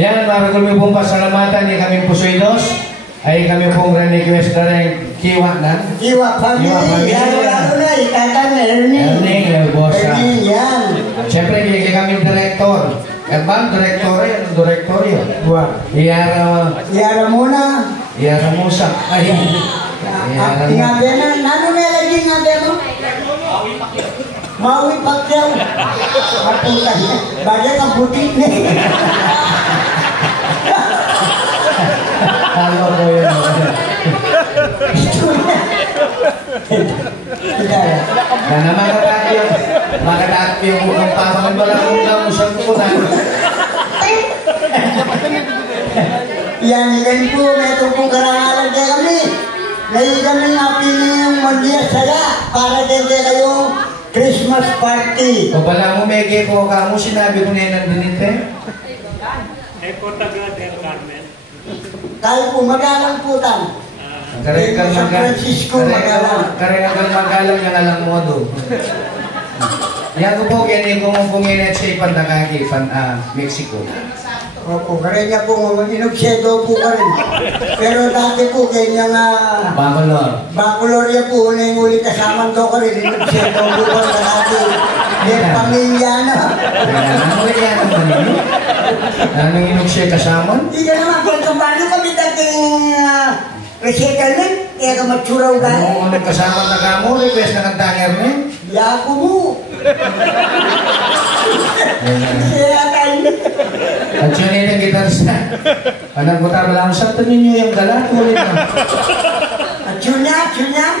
Yan, para kami pong pasalamatan ni kami Pusoydos, ay kami pong request na rin Kiwa na. Kiwa family. Lalo na, ikata na Ernie. Ernie, boss. Ernie, yan. Siyempre, kami director. At bang director yan? Director yan. Iyara muna. Iyara Musa. Ay, Iyara Musa. Ngabe na, nano na lagi ngabe mo? Maui Pacquiao. Mapunta niya. Bagay ang butik na. Ano po yun? Karena makatati yung mukhang pamangan pala kung namusang ko na. Yan, yan po, may tupong karangalan kaya kami. Ngayon kami napili yung mag-iya saya para din kayong Christmas party. O pala mo, Mege ko ka mo, sinabi ko na yun ang dinite? Eh, po taga del Carmen. Tayo po, magalang putan. Karengan San Francisco, magalang. Karengan magalang yung alang modo. Yan ko po, ganyan kung pumilit sa Ipandakaki, Mexico. Opo, karengan po, inobsedo po ka rin. Pero dati po, ganyan Bacolor yan po, una yung ulit kasamang do ka rin, inobsedo po ka rin dati. May pamilya na. Ano yan ang manili? Anong inobsedo kasamang? Hindi ka naman, kung paano kami dating resettlement, kaya ka matsuraw ka. Anong kasama na ka mo? Request na kantanger mo? Yako mo. Kaya tayo. At yun yung gitarista. Anong buta lang sa ninyo yung galat mo rin. At yun na.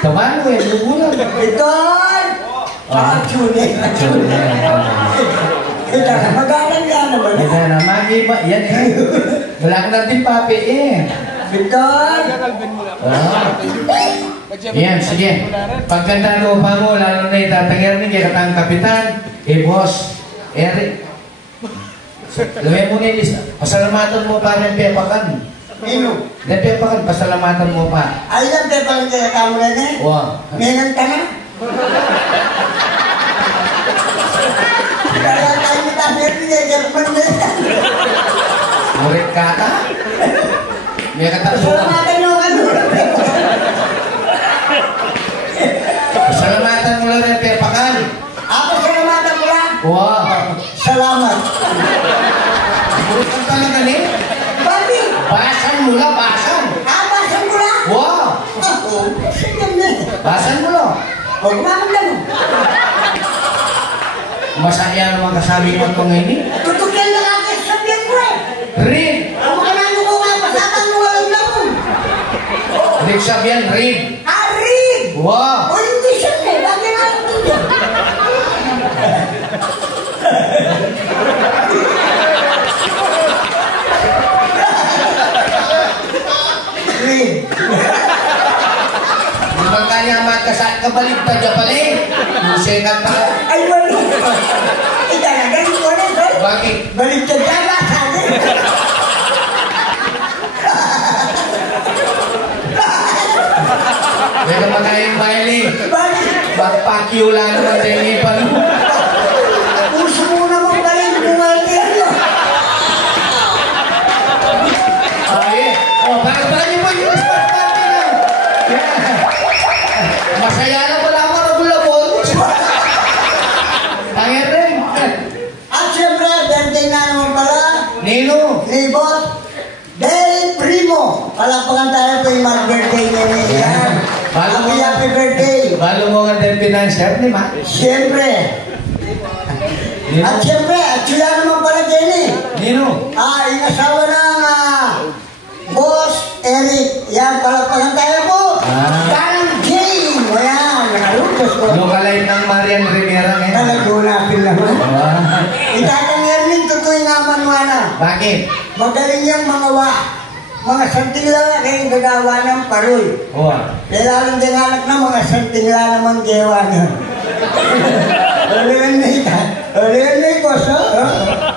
Tamaan mo yan, lubulan. Iton! At yun Ito na, magalang yan naman. Ito na, magiba. Yan eh. Wala ko natin papi eh. Iton! Yan, sige. Pagkanta mo pa mo, lalo na itatangir ni kaya katang kapitan, boss, Eric. Luwi mo na lista. Pasalamatan mo pa ng pepakan. Nino? Ng pepakan, pasalamatan mo pa. Ay, yung pepakan kaya tamo na eh? Wow. Menan ka na? Kaya tayo natamir niya, German na yan. Murik kata? May katasukan. Pasalamatan nyo ano? Pasalamatan mo lang ng pepakan. Pasalamatan mo lang? Wow. Salamat. Murik ka talaga ni? Bakit? Basan mo lang, basan. Basan mo lang? Wow. Sige na. Basan mo lang. Huwag makamdan mo. Masaya naman kasabi mo ito ngayon eh. Tutukin na kakit sabihin ko eh. Read. Ako ka nano ko nga, pasatan mo walang lamon. Ibig sabihin, read. Read! Wow. O hindi siya eh, bakit nga ito dyan? Read. Ibang kanya makasat kabaligtad niya pala eh. Musay ka pa. Ay, wala. Italagan ko na, sir. Bakit? Baligtad ka ba, sabi? May naman kayong Miley. Bakit? Bagpakyo lang naman tayo ipan mo. Puso mo naman galing bumaltir yun. Ay, bakit pa niyo po yung spot party na? Masaya na pala ako na bulabon. Tangin rin. At syempre, birthday na naman pala. Nino. Ni Boss Del Primo. Palapakan tayo po yung mag-birthday niya niya. Happy birthday. Balo mo nga din financier ni Ma. Syempre. At syempre, at sila naman pala din eh. Nino. Yung asawa ng Boss Eric. Yan, palapakan tayo po. Darang Jane. Ayan, nakalutos ko. Lokalite ng Marian Rivera ngayon. Talagunapin naman. Itatang Erling, totoo naman mo na. Bakit? Magaling yung mga santingla kayong gagawa ng paroy. Kailangan din anak na mga santingla naman gawa na. Ulihan na yung boss,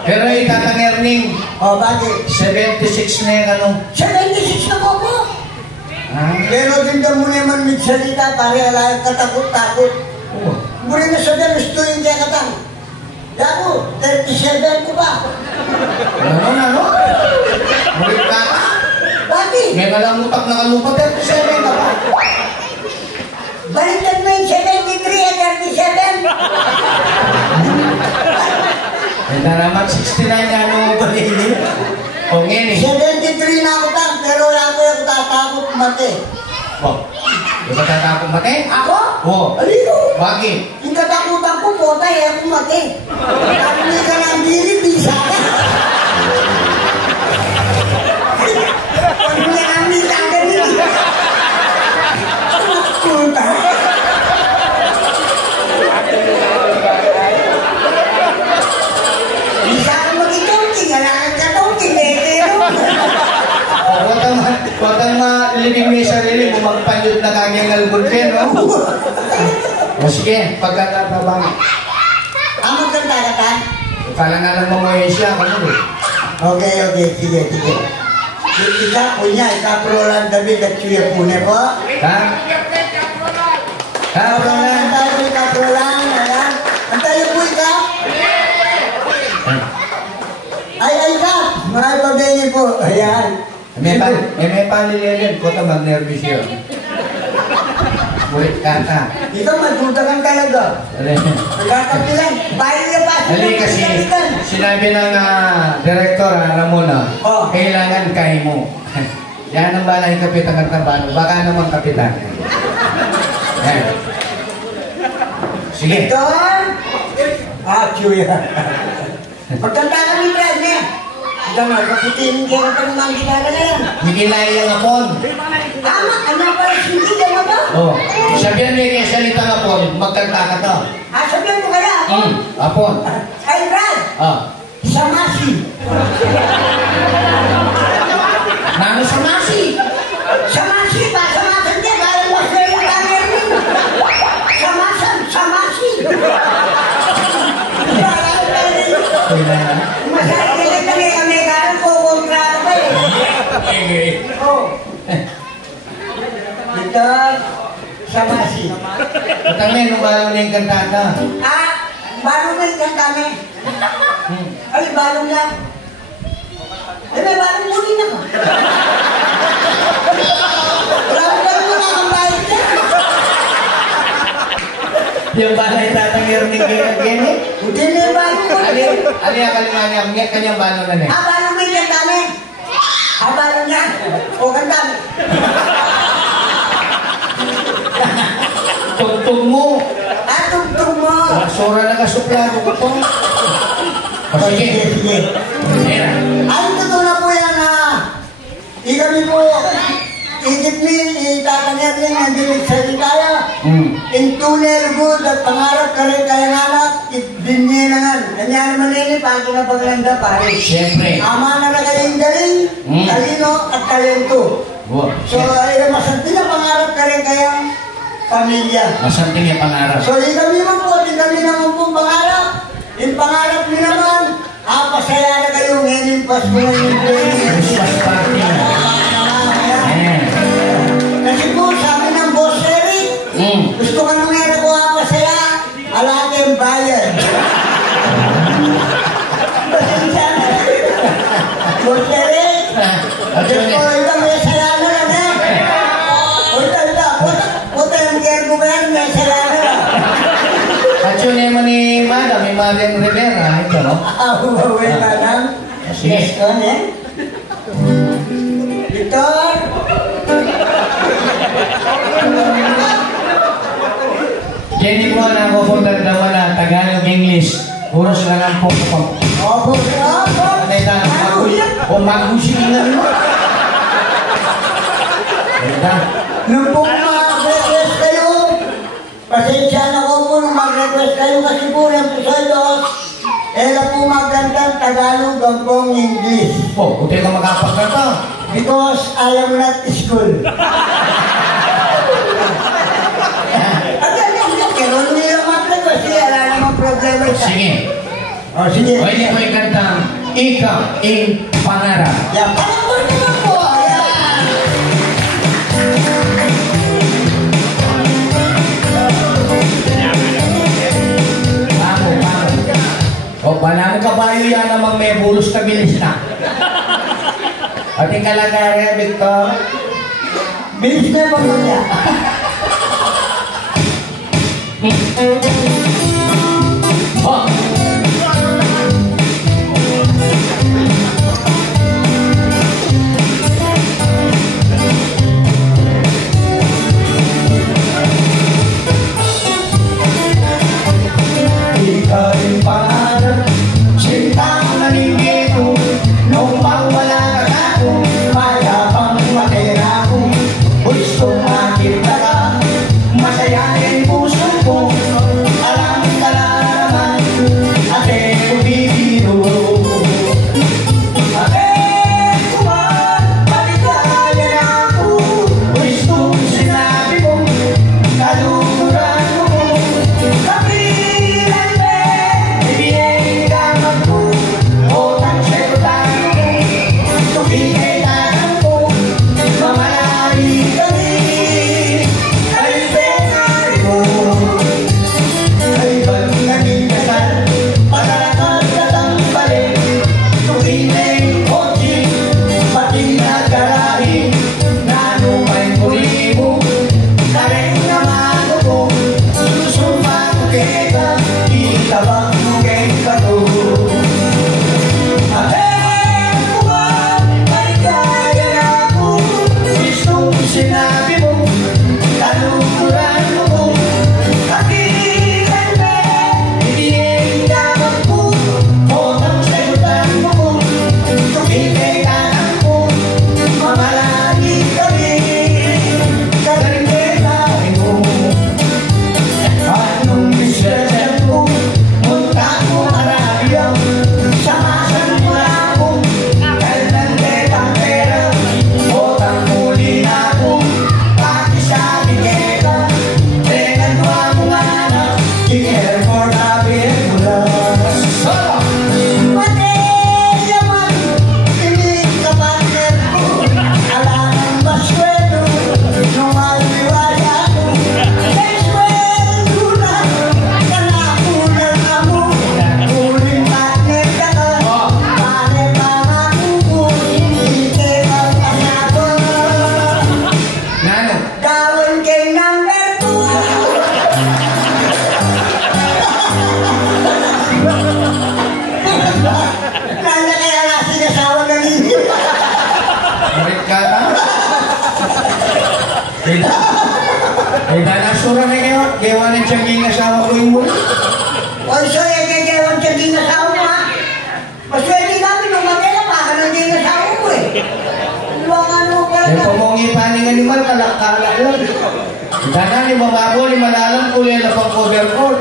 Pero itatang Erling. Bakit? 76 na yung ano. 76 na po po. Pero din daw mo naman magsalita para alam katakot-takot. Muli na sa dyan, gusto yung kaya katang. Gago, 37 ko ba? Ano? May nalamutak na kalupa, 37 ka pa. Baliktad mo yung 73 at 37. Ito naman, 69 ano mo ba nili? O ngayon 73 na ako tang, pero wala ko yung tatakot mati. Oh, yung matatakot mati? Ako? Oo. Alino? Bakit? Yung katakutan ko, potay, ako mati. Hindi ka na ang dili, bisa ka. Hindi ka ang bisa ka nila. Puta. Bisa ka mag-itunting, alangan ka tunting, Huwag kang malibing mo yung sarili mo, magpanyot na kanyang albulpen, no? O sige, pagkakatabang. Magkanta ka ta? Kala nga lang mamuhay siya, ano eh. Okay, sige. Ika, punya, ika Proland David at Chuya Pune po. Ha? Ha, Roland? Antay ika Proland, ayan. Antay po ika. Ay, ika. Mga pabingi po, ayan. May panililin ko ito mag-nervous yun. Bulit kata. Ikaw magtutakan talaga. Magkakapilan. Bayan niya pa. Dali kasi, sinabi ng director, Ramona, kailangan kay mo. Yan ang balay kapitan ng Tabano. Baka naman kapitan. Yan. Sige. Ito. Chuya. Magkanta kami, Brad, niya. Ikaw nga, kapitin kaya ka naman gitara na yan. Mikilay yung apon. Tama, ano pa rin hindi ka ba? Oo. Sabihan mo yung salita ng apon, magkanta ka to. Sabihan mo kaya? Apon. Ay, Brad! Samasi. Nano samasi? Samasi ba? Samasan niya. Kaya mas na yung kamer mo. Samasi. Masaya kami karan ko kontrata pa eh. Ito, samasi. Matangin, nung balong na yung kantata. Balong na yung kantame. Ay, balong lang. Ay, may balong muli na ka. Balong mo na ang bayan niya. Yung balay tatangir ng gini. Hindi na yung balong mo. Ali ang kalimanya, mga kanyang balong na niya. Balong mo yung kantame. Balong niya. O kantame. Tugtog mo. Tugtog mo. Sura na kasuplado ko po. Sige. Ay, totoo na po yan ikami po, ikip ni, itatangyan niya ang dilig sa itaya. In tunel good at pangarap ka rin kaya anak, ibinye na nga. Kanya naman nini, pagi na paglanda pare. Siyempre. Ama na kayong galing, talino at talento. So, masanti na pangarap ka rin kayang pamilya. Masanti niya pangarap. So, ikami naman po, ikami naman po pangarap. Yung pangarap niyo naman, pasaya na kayo ngayon yung Pasko ngayon. Christmas party na. Kasi po, sabi ng Boss Eric, gusto ka nung ngayon ako pasaya, alaki ang bayan. Boss Eric, gusto ko ito may saya na lang puta yung kergo ba yan, may saya na lang. At yun mo ni Madam, may Madam Rivera, ito no? Wait, Madam. Yes, on Victor! Jenny po na ako po tagdawa Tagalog, English. Puro sila lang po po. Opo. Ano yung magusingan mo? Nung po mag-request kayo, pasensya na ko po nung mag-request kayo kasi po ng Pusalos, po magandang Tagalog ang pong English. Buti ka makapagkata. Because I am not school. Pero hindi lang mag-request, wala namang problema siya. Sige. Sige. Pwede ko ikantang Ika in Pangarap. Yan, parang ko naman po. O, pala mo kabayo yan namang may bulos na bilis na. Ating kalagari, Victor. Bilis na pamilya. Oh. Ika'y pangarap, sintang naningin ko, nung mawala ka ko, mayabang matira ko, gusto makita ka, masayahin puso ko, alam ka naman, ate ko bibiro. Ate ko man, maligaya na ako, gusto sinabi mo, kaluran mo, sinabi mo, kalukuran mo, kapitan mo, ibigay dapat mo, utang sagutan mo, tumigay tanang mo, mamalagi kami, karindelay mo. At nung isyasan mo, munta mo marayang, samasan mo na ako, kailan kitang pera, utang muli na ako. Ay, danasura na kayo. Gawa ng tiyaging asawa ko yung mula. O, so, yung gawa ng tiyaging asawa mo, ha? Maswerte kami nung matela pa ka ng tiyaging asawa mo, eh. Luwangan mo ka Yung na. pumungi paning animal, kalak-kala lang. Dana ni bababo, ni malalang kulay na pang cover coat.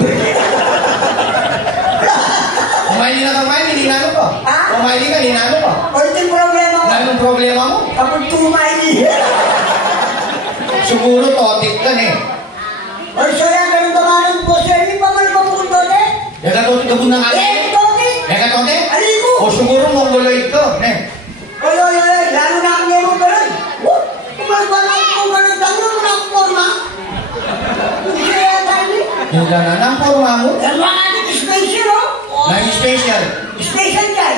Kumain na kumain, hindi nalo ko. Ha? Kumain ka, hindi nalo ko. O, ito yung problema mo. Anong problema mo? Kapag kumain Siguro totik ka eh. O, so yan, ganun kamanin po, sir. Hindi pa man papunto, eh. Yan ka totik ka po ng akin. Totik. Yan ka totik? Aligo. O siguro mongoloid ko. Oy, lalo na ang nemo ka rin. Kumain kung ganun, tanong mo na ang forma. Hindi kaya tayo. Yung gana ng forma mo. Yan mga natin special, oh. Nag-special. Special guy.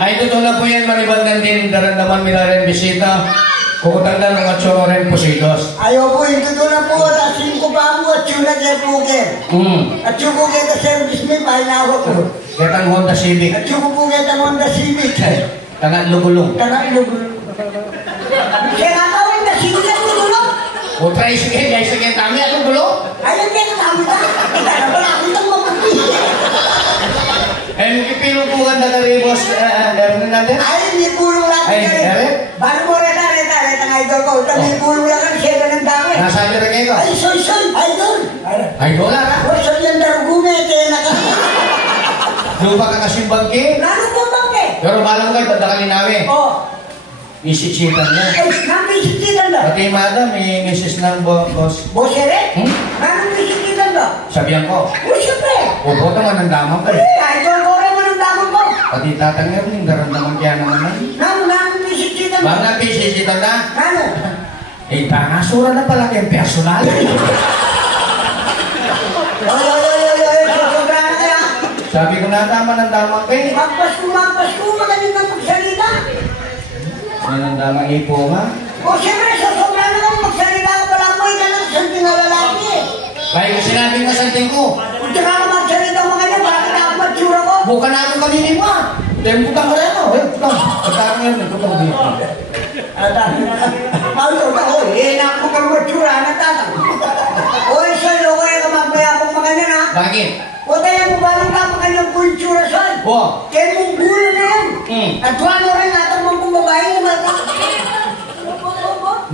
Ay, totoo na po yan, maribandang din, darandaman milaren bisita, kukutanda ng atsuro rin posidos. Ayaw po, ito doon na po, lasin ko pa mo at yung nag-puker. At yung puker na service me, pahinawa ko. Ketang Honda Civic. At yung puker na Honda Civic. Tangat lugulong. Tangat lugulong. Kaya nga tawin na Civic at lugulong. O try sige, guys, sige, kami at lugulong. Ayun, kaya kami na. Ika na pala, ako itong mapagpili. Eh, ipinupukan na kari, boss, Erwin natin? Ay, may pulong lang. Ay, Eric? Bago mo reta, ang idol ko. May pulong lang ang siya ng dami. Nasaan niyo rin kayo? Ay, soy, idol. Idol lang, ha? O, soy, yan darugume, kaya naka... Lupa ka kasimbang ki? Lalo po bang eh? Pero malam kayo, dadakali namin. Oo. Isisitan niya. Ay, nang-isititan ba? Pati madam, may misis ng boss. Boss Eric? Nang-isititan ba? Sabihan ko, O, siyempre. upo naman ng damang ka eh. Idol ko rin mo ng damon ko. Pati tatang Erwin, daramdaman kaya naman na. Nang-isititan ba? Bang napisisitan na? Ano? Eh, tangasura na pala kayong personal. Oy, sobra na kaya. Sabi ko na tama ng damang kayo. Magpas ko, magaling kang magsalita. Yan ang damang ipo nga. O siyempre, sa sobra naman, magsalita ka pala mo, ikaw lang santing na lalaki eh. Bahay ko sinabi nga santing ko. Kung tsaka ka magsalita mga niya, bakit ako matsura ko? Buka na akong kaninin mo ah. Dahil butang ko rin ako. Butang. Butang nga yun. Butang dito. Enak mo kang matsura, natang. Oy, sa'yo, kaya ka magbayabang mga niya na. Bakit? O tayo mo ba lang ka kanyang kultura saan? Oo. Kaya mong gulo na yan. At wano rin natang mga babae na mata.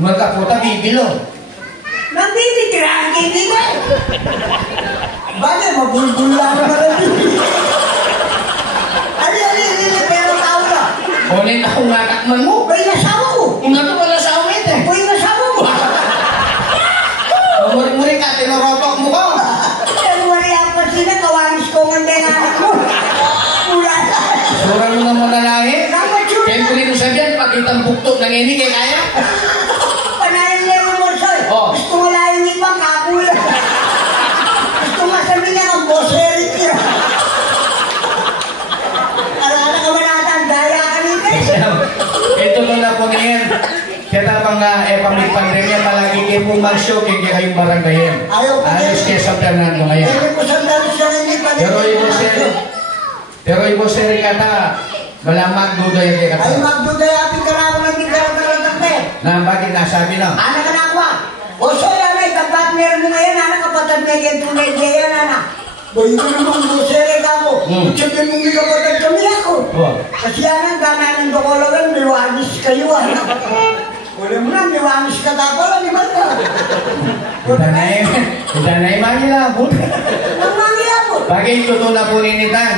Magkaputa, bibilo. Nabibitirahan kayo dito eh. Bakit? Mabulbul lang naman ang bibili. Ali, pero tao na. Kunin ako nga takman mo. Bay nasawa ko. Kung nato wala sa umit eh. Bay nasawa ko. Muri-muri ka, tinorotok mo ka. January apa sila, kawanis ko ng anak mo. Mula na. Surang mo naman na lang eh. Namatsura. Kaya ko rin sabihan, pakitang buktok ng inig eh, kaya? Panayin niya ng morsoy. Oh. Gusto mo layo ni Pang Kakula. Gusto mo sabi niya ng boserik niya. Arana ka manatan, daya ka nito eh. Ito na po niyan. Kaya bang pamit-pandemya, palagi kayo pong mag-show, kaya kayong baranggayin. Ayaw po Ayos kayo sa Fernando ngayon. Hindi po sandali siya rin ni Panayin. Pero ibo sir kata, malamag duda yung kaya Ay kata. magduday api ka na ako naging karang Na bakit nasabi na? anak ka na ako ah. O so yan ay kapatner mo ngayon, anak kapatid na yung tunay dyan, anak. Boy, ko naman bosere ka mo. Sabihin mong may kapatid kami ako. Kasi yan ang gana ng dokologan, may wanis kayo, anak. Wala mo na, may wanis ka tapos, di ba ka? Udah na Manila. Nang mangyay po. Bagay totoo na po ninitan.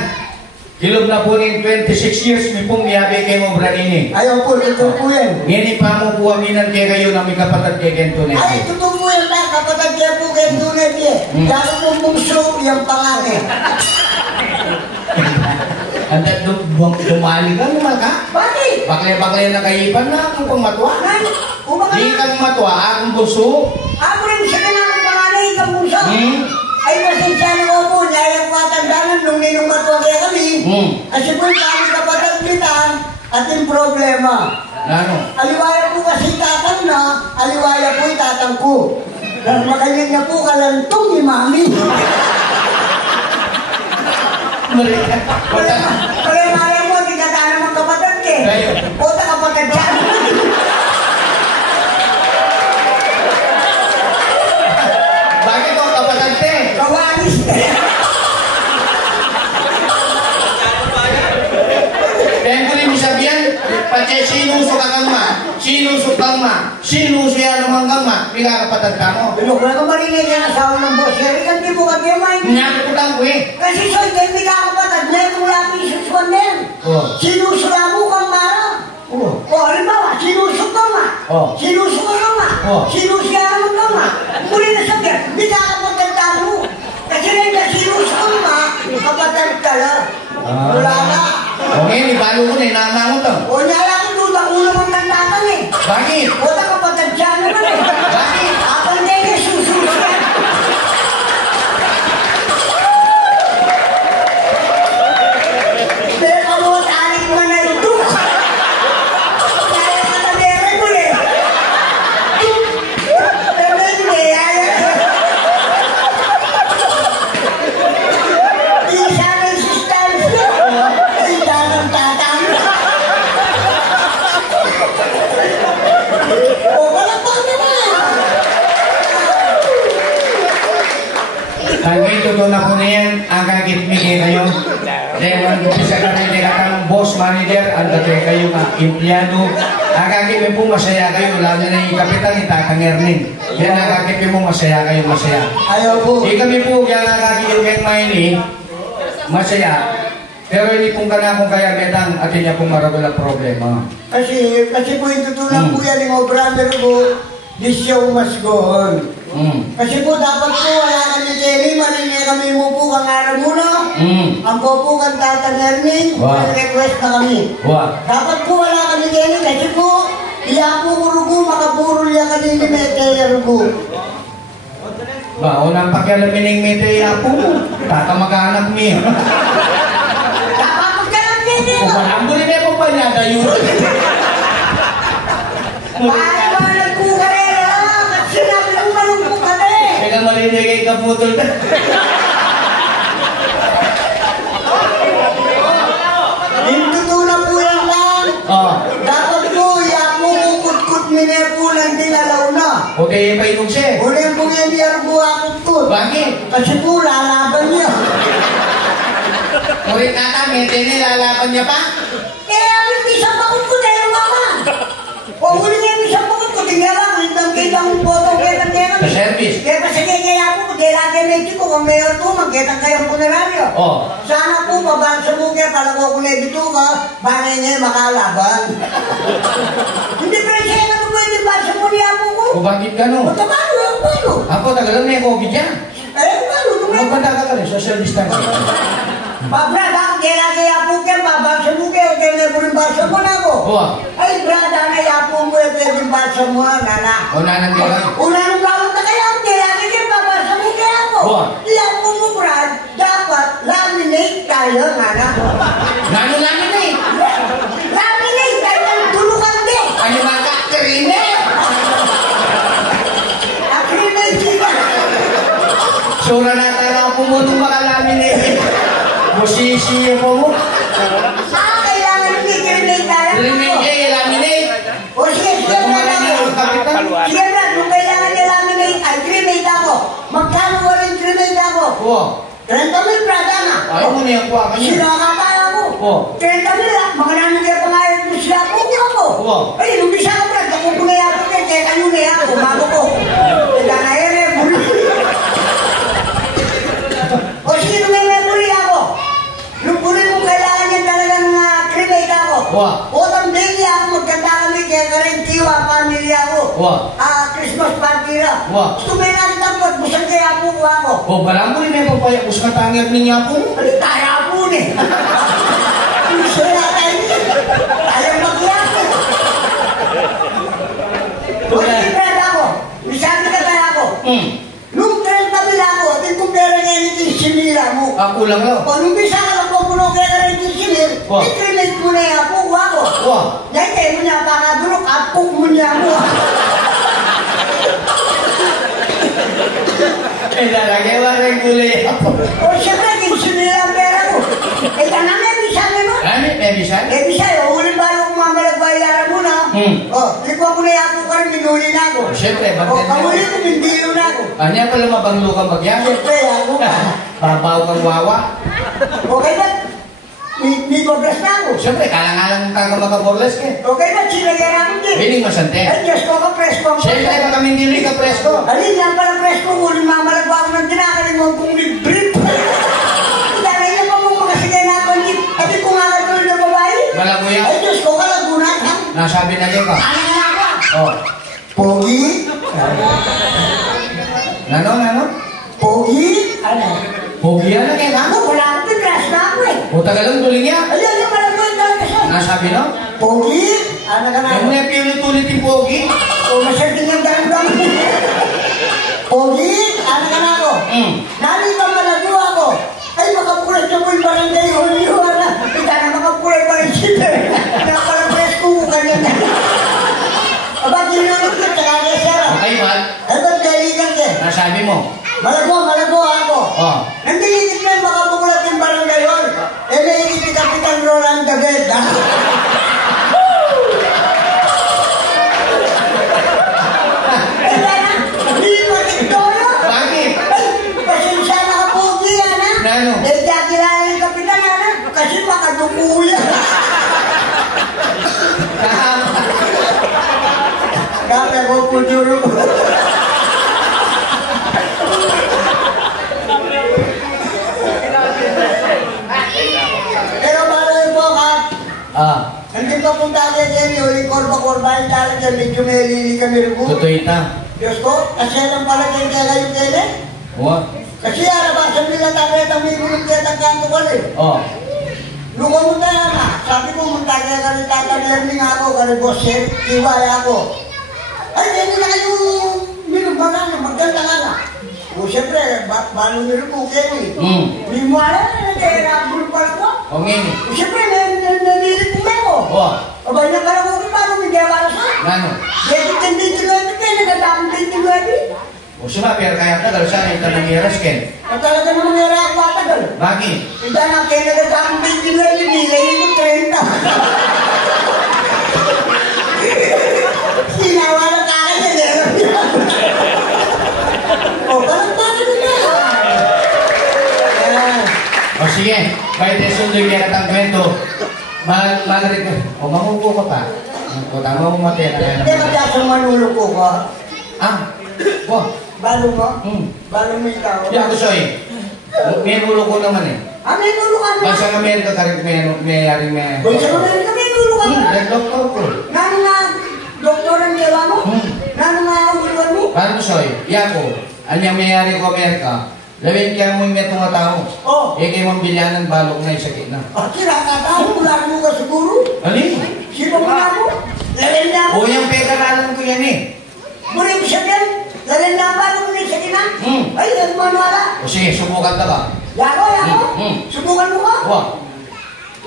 Kilog na po rin 26 years, may pong niyabi kayo mo branini. Ayaw po, totoo po yan. Ngini pa mo po aminan kayo kayo na may kapatid kayo kento na. Ay, totoo po yan na, kapatid kaya po kayo tunay niya. Dahil po bungso, yung pangalan. Anda dumali ka naman ka? Bakit? Bakle-bakle na kayipan na akong pang matwa. Di kang matwa, akong buso. Ako rin siya na ang pangalan, ikang bungso. Ay, pasensya na ko po, niyayang matandanan nung ninong matwa kaya kami. Kasi po yung kami kapatid nitan at yung problema. Ano? Aliwaya po kasi tatang na, aliwaya po yung tatang ko. Dahil makanyan niya po kalantong ni mami. Kaya maya mo, tinatana mong kapatid ke. O ta kapatid dyan. Bakit ko kapatid te? Kawanis ke. Kaya ko rin sabihan, pati sinusok kang ma, sinusok kang ma, sinusuya naman kang ma, pinakapatid ka mo. Ano ko na marinig yan asawa ng boss. Yari kan di po ka di may. Nyakutang ko eh. Kasi so, hindi ka kapatid na yung lapi susuan din. Sinusula mo kang mara. O, halimbawa, sinusok ka ma. Sinusok ka ma. Sinusya naman ka ma. Muli na sabihan, hindi ka kapatid ka mo. Kasi rin na sinusok ka ma, kapatid ka lang. Wala na. Okay, ibalo ko na, inaanang ko to. O, nyala ko doon, ako naman tandatan eh. Bakit? O, ta kapatid dyan naman eh. Bakit? Apan din eh, sususya. Pero mo, tarik mo na yung duk. Kaya ka na meron mo eh. Pero hindi, ayaw. Isa na yung sustansya. Ay, tanong tatang. O, kalapang naman. Kaya ito na po na yan, ang kakitmiki kayo. Dahil mag-upisa ka rin kang boss manager, ang dati kayo ka empleyado. Ang kakitmi po masaya kayo, lalo na yung kapitan, itatang earning. Yan ang kakitmi mo masaya kayo, masaya. Ayaw po. Di kami po kaya nakakiyong kayong maini, masaya. Pero hindi pong ka na kung kaya metang atin niya pong maragol ang problema. Kasi po ito tulang po yan yung brother ko, this show must go on. Kasi po dapat po wala kami Kelly, marinay kami mo po kang araw muna. Ang po kang tatang earning, request na kami. Dapat po wala kami Kelly, kasi po iya po kurugo, makapuro liya kanini may rugo. Ba, unang pakialamin ng mete iya po, tata mag-anak niya. euro. Paliwanag po karera. Sinabi ko manong po kami. Kaya malinig kay kaputol na. Hintutunan po yan lang. Dapat po, iyak mo kukut-kut minaya po ng dinalaw na. O kaya painom siya. Ulit po yan iyar po akut-kut. Bakit? Kasi po, lalaban niya. Ulit nata, may lalaban niya pa? Kaya ang isang pakut-kut ay naman. O huli niya yung isang pakut-kut, tingnan lang, kitang ang photo, kitang. Sa service. Kaya pa sige, kaya po, kaya lagi Mexico, kung mayor po, magkitang kayong puneraryo. Sana po, babang sa mukha, pala ko kung dito ka, bagay niya makalaban. Hindi pa rin siya na pwede ba sa muli ako ko? O bakit gano'n? O tabalo, ang palo. Ako, tagalan na yung COVID yan. Ay, ang palo, Magpanda ka rin, social distancing. Brada, kaya po kayo, babang sa mukha, kaya na po rin basa mo na ako. Ay, brada, kaya po mo, kaya rin basa mo na, nana. O nanang gano'n? Unang bawat na kaya, kaya rin babang sa mukha ako. Iyan po mo, Brad, dapat laminate tayo, nana. Laminate? Laminate, tayo ng tulukan din. Ano mga kriminal? Kriminal sila. Sura na tala po mo nung makalaminate. Musisi po mo. Kailangan hindi kriminal tayo. Laminate. O sige, sige, sige, Brad, kung kailangan niya laminate, ay kriminal ako. Magkano ko rin kriminal ako? 30,000, Brad, na. Ayaw mo niya kuha kanya. Sino ang kaya ko? 30,000 lang. Mga nangyay pangayon mo sila po niya ako. Ay, lumbisa ko, Brad. Kapupunay ako, kaya kayo na yan. Umago ko. Kaya na yan, o sige, may muli ako. Lupunin mo kailangan niya talagang cremate ako. Otang daily ako, magkanta kami, kaya ka rin tiwa, pamilya ako. Christmas party na. Gusto may nakita po, at busang kaya po ko ako. Parang mo rin may papaya, gusto ka tangir niya po. Kaya po ni. Gusto na tayo niya. Ayaw mag-iyak. O sige, Brad ako. Misabi ka tayo ako. Nung 30 ako, din kung pera nga yung sinira mo. Kulang lang. O nung bisa ka lang po puno kaya ka rin yung sinir, i-cremate mo na yan po, ako. Dahil kayo mo niya pakadurok at pug mo niya mo. Lalagay mo rin gulay ako. O siyempre, din sinira ang pera ko. Tangan na, bisa na no? Ano? May bisa? Bisa, ulit ba yung mamalagbayaran mo na? Ikaw ko na yan po ka rin, minuli na ako. Siyempre, kamuli ko, mindilo na ako. Anya pala mabanglo kang bagyan? Siyempre, ako ka. Babaw kang wawa? Okay ba? May progress na ako. Siyempre, kalang-alang ka makaborles ka. Okay ba? Sinagyan ako din. Biling masante. Ay, Diyos ko ka, presko. Siyempre, baka mindili ka presko. Alin lang pala presko, uling mamalagwa ako ng tinakaling mo kung librip. Dahil niya pa mong makasigay na ako ni pati kung nga katulad na babae. Wala ko yan. Ay, Diyos ko ka, lagunat ha? Nasabi na yun ka. Ano nga ba? Pogi? Nano? Pogi? Ano? Pogi yan na kayo ka? Ako, wala akong pinras na ako eh. O tagalong tuling niya? Ayun, yung malagwa yung dahil kasi. Nasabi no? Pogi? Ano ka na? Yung muna piulit-ulit yung pogi. O, masyadong yung dahil-dahil. Pogi? Ano ka na ako? Nani ka malagwa ako. Ay, makapulat na po yung barangay. Huli-huli na. Ika na makapulat pa rin siya. Nakapalapress ko ko ganyan. Aba, kinulog ko, tsaka kaya siya. Ay, man. Ay, ba't daligan ka? Nasabi mo? Malagwa ako. Nandiligit mo yung makapulat yung barangay yun. Eh, naigit ni Kapitan Roland David. Ay, na. Hindi mo tiktoyo. Bakit? Ay, pasensya na ka po, Giana. Nano? Eh, kakilala yung Kapitan, Ana. Kasi makadugo yan. Kaya ko po duro. Pero baro po, Kap. Hindi pa punta kayo dyan, yung korba-korba yung talaga, medyo may lili kami rin po. Totoo ita. Diyos ko, kasi lang pala kayo kayo kayo. Kasi arabasan nila tayo ang may gulong kayo ang kanto ko rin. Luko mo tayo na, sabi ko munta kayo ka rin tatag-learning ako, ka rin boss, kiway ako. Ay, hindi na kayo minumbagan na, maganda nga na. O siyempre, balo nyo po kayo eh. Hindi mo alam na kaya nakabulong pala ko. O ngayon. O siyempre, nanilig ko mo. O O ba niya parang kung paano may gawa sa? Ano? Dito din dito lang ito, nagdadaan din dito lang ito. O siya, pero kaya tagal siya, ito nang iras, Ken. At talaga naman nga ako matagal. Bakit? Hindi na kaya nagdadaan din dito lang ito, nilay ito 30. Sinawa na kaya niya. O, parang paano nila? O sige, kahit sundo yung katang kwento, malarik ko. O mamuko ka pa. O tama mo mati. Hindi ka dyan manuluko ka. Ah? O? Balo mo? Balo mo ikaw. Di ako soy. May nulo ko naman eh. Ah, may nulo ka naman? Bansang Amerika ka rin may yaring may... Bansang Amerika may nulo ka naman? Yung doktor ko. Nano nga doktor ang gawa mo? Nano nga uliwan mo? Paano soy? Yako. Anyang may yari ko Amerika. Lawin kaya mo yung metong nga tao. Oh. Eh kayo mong bilyanan balok na yung sakit na. Ah, kinakataon mo lang mo ka siguro? Ano yun? Sino mo na mo? Lalin na mo? O yung pekaralan ko yan eh. Muli mo siya yan? Lalin na ba mo na sa kina? Ay, yan mo wala. O sige, subukan ka ba? Yako. Subukan mo ka? O.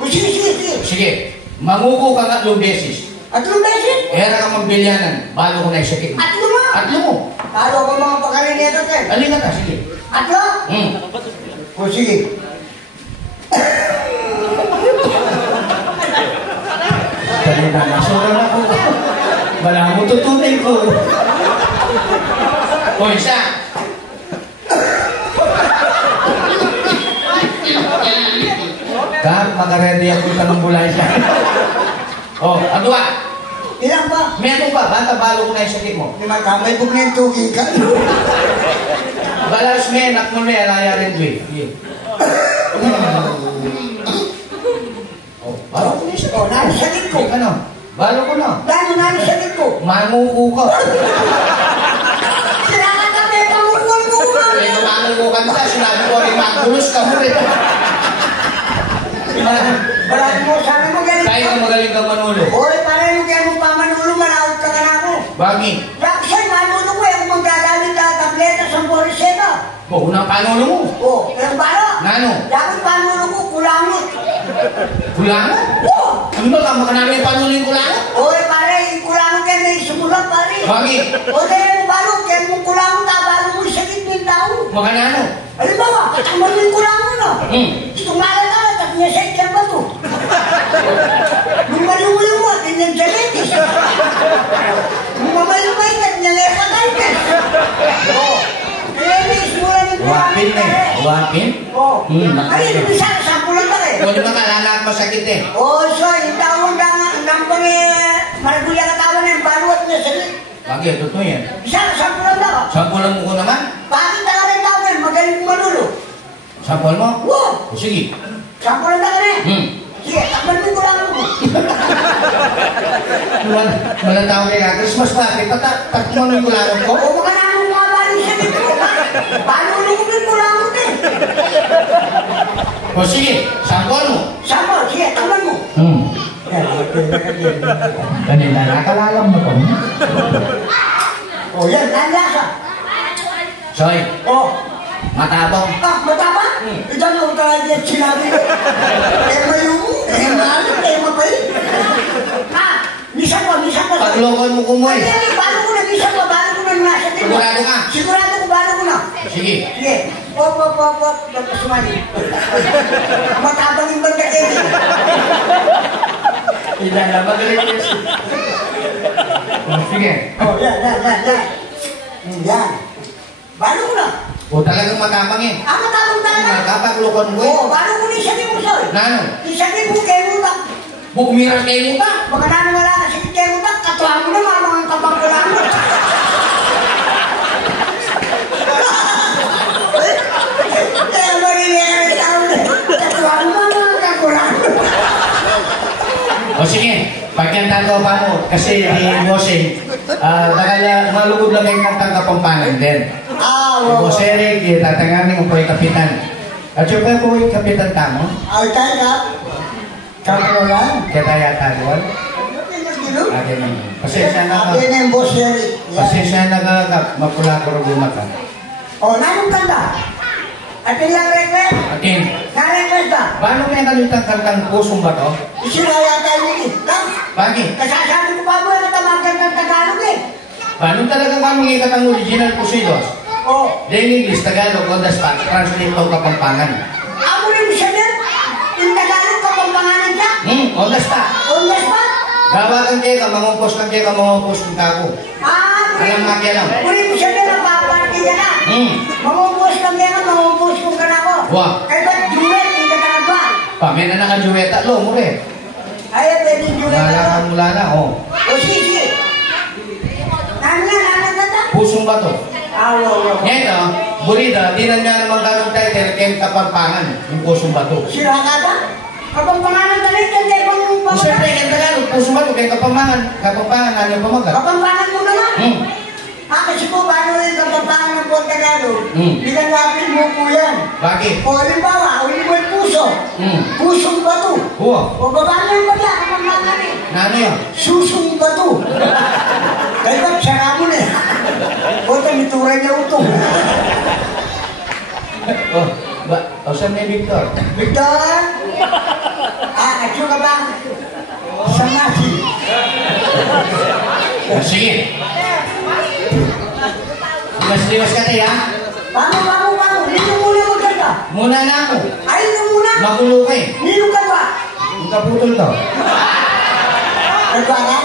O sige. Sige. Manguko ka nga 3 beses. At yung beses? Era ka mong bilyanan, balo ko na yung sakit mo. At mo? Atlo mo. Talo ko mga pakarin nito, Ken. Alin ka, sige. Atlo? O sige. Dali na, nasuran ako. Wala mo tutunay ko. O isa. Kap, makaredy ako tanong bulay siya. O, adwa. Ilang ba? Meron ba? Bata balo ko na yung sakit mo. Di magkamay po na yung tugig ka. Balas me, nak mo me, alaya rin dwi. Oh, balo ko na yung sakit. O, nani sakit ko. Ano? Balo ko na. Nani sakit ko. Manguko ka. Sinakat ka may pangukul mo. Kaya nung manguko ka na, sinabi ko rin, magulos ka mo rin. Barang mo, sabi mo galing. Kahit ang magaling ka manulo. Oy, para yung kaya mo pa manulo, manawag ka na ako. Bakit? Raksan, manulo ko eh, kung magagamit na tableta sa boriseta. O, unang panulo mo. O, yung bala. Nano? Dapat panulo ko, kulangot. Kulangan? O! Ano ba, tama ka namin panulo yung kulangan? Oy, pare, yung kulangot kayo may sumulat, pare. Bakit? O, kaya mo balo, kaya mo kulangot, balo mo yung sakit ng tao. Baka na ano? Halimbawa, katamad mo yung kulangot na. Tumalan ka, tapos niya sa ikyan ba to? Nung malimuyo mo, tingnan diabetes. Nung mamayumay ka, tingnan hepatitis. Oo. Kaya mula ng Wapin na eh. Wapin? Oo. Ay, hindi sa sampulan ba eh? O, di ba kalala at masakit eh? Oo, so, yung taon ng pang maragulya katawan ng baluat niya sa Bakit? Totoo yan. Isa, sampulan ba ka? Sampulan mo ko naman? Bakit na ka rin taon, magaling mo manulo? Sampul mo? Oo. O, sige. Sampulan na ka rin? Sige, takban mo ko lang mo. Walang tao kaya Christmas party, takmo ng kulangan ko? Oo, baka namin mga balik sa dito. Paano ko yung kulangan din? O sige, sampol mo. Sampol, sige, takban mo. Kanina, nakalalam mo ko. O yan, nalasa. Soy, matabong. Ah, mataba? Ito na ang talaga yung sinabi ko. Mayo mo, maalo, mapay. Ah, misan ko. Paglokon mo kumoy. Ay, balo ko na, misan ko, balo ko na nasa din. Sigurado ka? Sigurado ko, balo ko na. Sige. Sige. Op, ba't sumali? Matabang yung banda kayo. Ilan na magaling. Sige. Oh, yan. Yan. Balo ko na. O talagang matapang eh. Ah, matabang talaga. Nakapaglokon mo eh. Oo, balo ko na isa din mo, Sol. Nano? Isa din mo, kayo mo ba? Bukmiras kayo mo ba? Baka namin wala kasi kayo mo ba? Katuwa mo na, mga kapang ko lang. Kaya marinig ang tao. Katuwa mo na, mga kakulang. O sige, pagkanta ko pa mo. Kasi ni Moseng, malugod lang yung kantang Kapampangan din. Si Moseng, tatanganin mo po yung kapitan. At yung po yung kapitan tamo? Ay, tayo ka. Kakulang. Kaya tayo tagol? Akin naman. Pasensya na ka. Yan yung boss Eric. Pasensya na ka, mapula ko rin bumaka. O, nanong kanta? At yung request? Akin, Na-request ba? paano kaya kalitang kantang pusong ba to? Isinaya tayo ni Bakit? Kasasabi ko pa mo na tamagan ng Tagalog eh. Paano talaga ka mangikat ang original pusilos? Oh. Then English, Tagalog, on the spot, translate to Kapampangan. Ako rin siya din. Yung Tagalog kapampanganan siya. On the spot. On the spot. Gawakan kayo ka, mangupos lang kayo ka, mangupos ng kako. Alam nga kaya lang. Uri mo siya din ang paparty ka na. Mangupos lang kaya nga, mangupos kong ka na ko. Wah. Kaya ba't duet, hindi ka talaga? Pamay na naka-juweta, lo, mure. Ay, pwede duet Wala na ka to. mula na, oh. O sige. Nanan ka ta? Pusong ba to? Awo. Ngayon, burida, di na nga naman ganong title, kaya Kapampangan, yung pusong ba to. Sira ka ta? Kapampanganan talit yan kayo pang Siyempre, kaya Tagalog, pusong ba to, kaya Kapampangan, ano yung pamagat? Kapampangan mo naman. Kasi po, paano yung kapampangan ng Puerto Tagalog? Binalapin mo po yan. Bakit? O halimbawa, uli mo yung puso. Pusong bato. Huwa. O babano yung bata, kapampangan eh. Na ano yun? Susong bato. Kaya ba't saka mo na eh. O tamitura niya ito. Saan may Victor? Victor? Atyo ka ba? Sa masi. Sige. Liwas-liwas ka tayo, ha? Paano? Nino muna maganda. Muna na ako. Ay, na muna. Magulo ka eh. Nino ka ba? Ang kaputol to. Nagwala?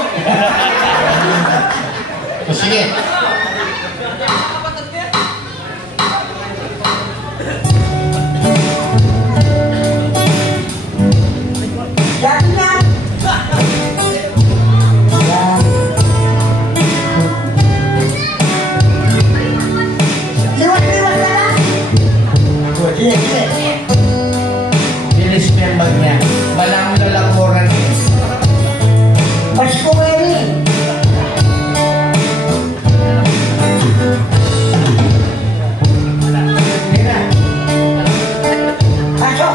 Sige. Yan na. Liwas-liwas ka na. Sige. Bilis mo yung bag niya. Malang lalakoran eh. Pasko ngayon. Tira. Pasok.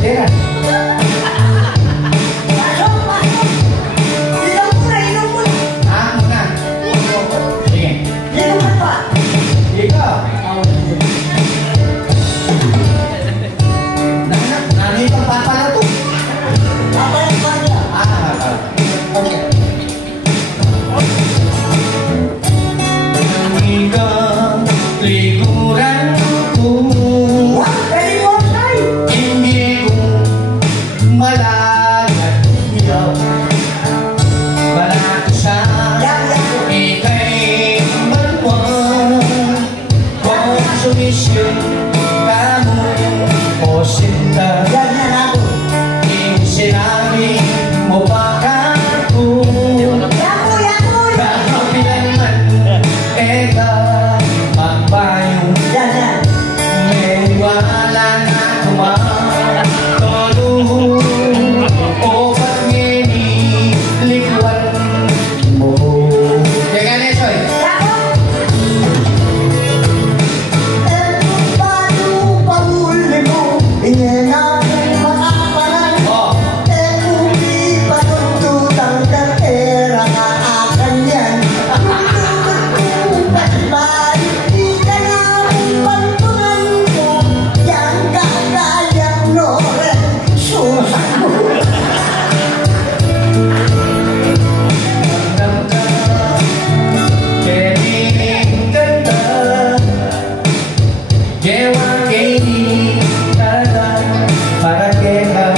Tira. Pasok. Inom muna. Muna. Sige. Inom ka pa. Ikaw. Nani itong papa na to? Papalit pa niya. Okay. Ikaw, likuran ko. Ready mo, Tay? Hindi ko malagat iyo. Balat sa ika'y malwang. Kung sumisyon ka mo o sinta, Yan ako. sinabi mo ba ako? Yako. Kapilan man, eka magbayong. Yan. May wala na tumatolo o pag-inilikuan mo. Teka, Nesoy. Yako. Paano pahuli mo? Ingin akong makapalan. Oh, Kung di patututang kartera na akan yan. Kung patibay, di ka namin pantunan mo. Yan kagayang Loren, susan mo. ramdam ka, kaibigan ganda. Gewang kaili tada, para kaya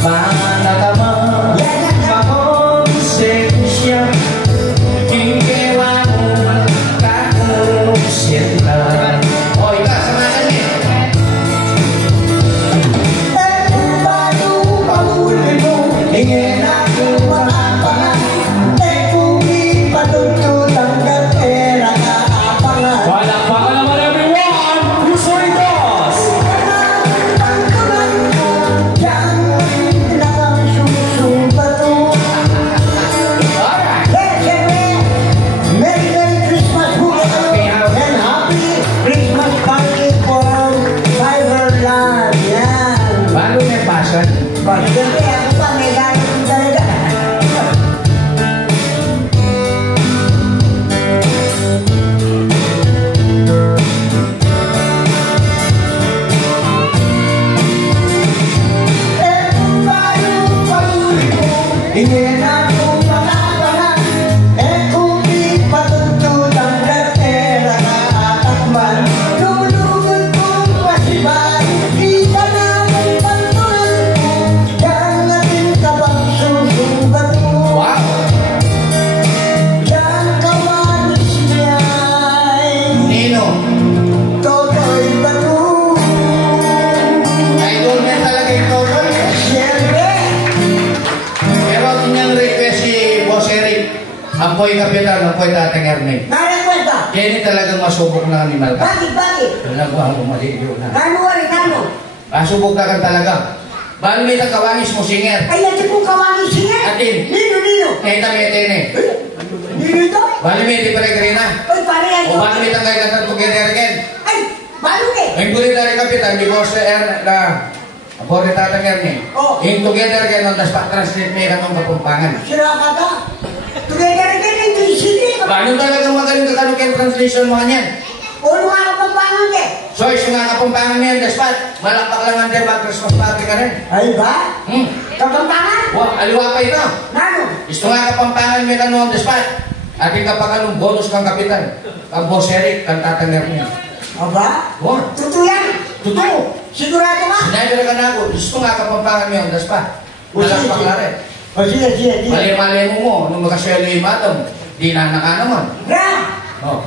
manatama. Makonsensya, hinggawa mo kakusinta. Oh, ika, samahan niya. Kung paano pahuli mo? Ingin akong makapalan. Kung di patututang kartera na apangan. Palakpakan naman everyone! Crusaders! Pantunan mo, yan lang susubato. Alright! Siyempre, Merry Christmas po kayo and Happy Christmas party for Cyberland. Yan. Bago may passion. Siyempre, ako pa may gano'n talaga. Tingin akong pangapangan, eh kung di patutod ang gatera na atakman. Lumulugod kong pasiban, di ka naman pantulan ko, yan natin ka bang susugat mo. Wow! Yan ka manis niya'y Nino, Totoy Batu. idol na talaga yung Totoy. Siyempre, Pero ang inyong request si Boss Eric, ang po'y kapitan, ang po'y Tatang Ernest. narakwet ba? Kaya hindi talagang masubok na animal ka. Bakit? Talaga, lumaliyo na. Kano wari, kano? Masubok na ka talaga. Bali may nagkawangis mo, singer. Ay, natin kong kawangin siya. Atin. Nino. Ngayon may tene. Nino ito? Bali may di pala grina. Oy, pare yan. O bali may tangkay na together again. Ay, balong eh. Ang kulit na rin kapitan, di Boss Ernest na ang Tatang Ernest. Oh. Yung together again, on the spot translate may kanong kapumpangan. Sira ka ka. Together again, hindi sili. Paano talagang magaling ka kanong translation mo kanyan? Ulo nga ka pangan eh. So, yung mga kapumpangan niyan, the spot, malakpak lang ang deba, Christmas party ka rin. Ay ba? Kapampangan? Wow, aliwa pa ito. Nano? Gusto nga kapampangan may kanong on the spot. Ating kapakanong bonus kang kapitan. Ang Boss Eric, kang Tatang Ernest. Aba? Wow. Totoo yan? Totoo. Sigurado ka? Sinabi ka na ako, gusto nga kapampangan may on the spot. Malakpak na rin. O sige. Mali-mali mo, nung makaswelo yung madam, di na naka naman. Ra! Oh.